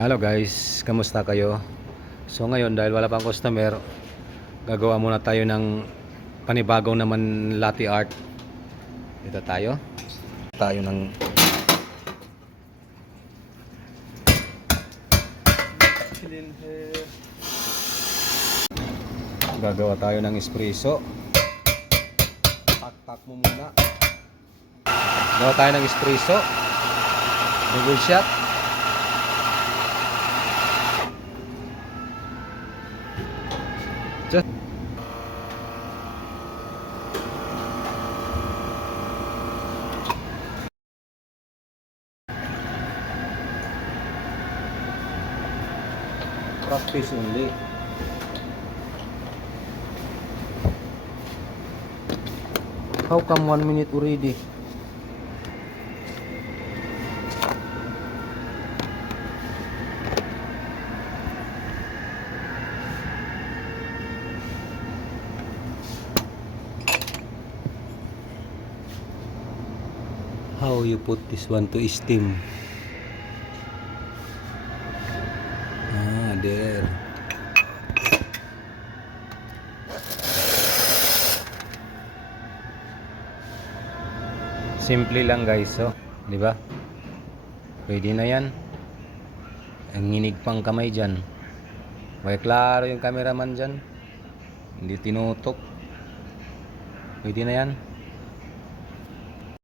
Hello guys, kamusta kayo? So ngayon dahil wala pang customer, gagawa muna tayo ng panibagong naman latte art. Dito tayo. Tayo ng gagawa tayo ng espresso. Pak mo muna. Gagawa tayo ng espresso. Double shot. Just practice only. How come 1 minute already? How you put this one to steam? There. Simple lang guys, so, di ba? Pwede na 'yan. Ang nginig pang kamay diyan. May klaro yung cameraman diyan. Hindi tinutok. Pwede na 'yan.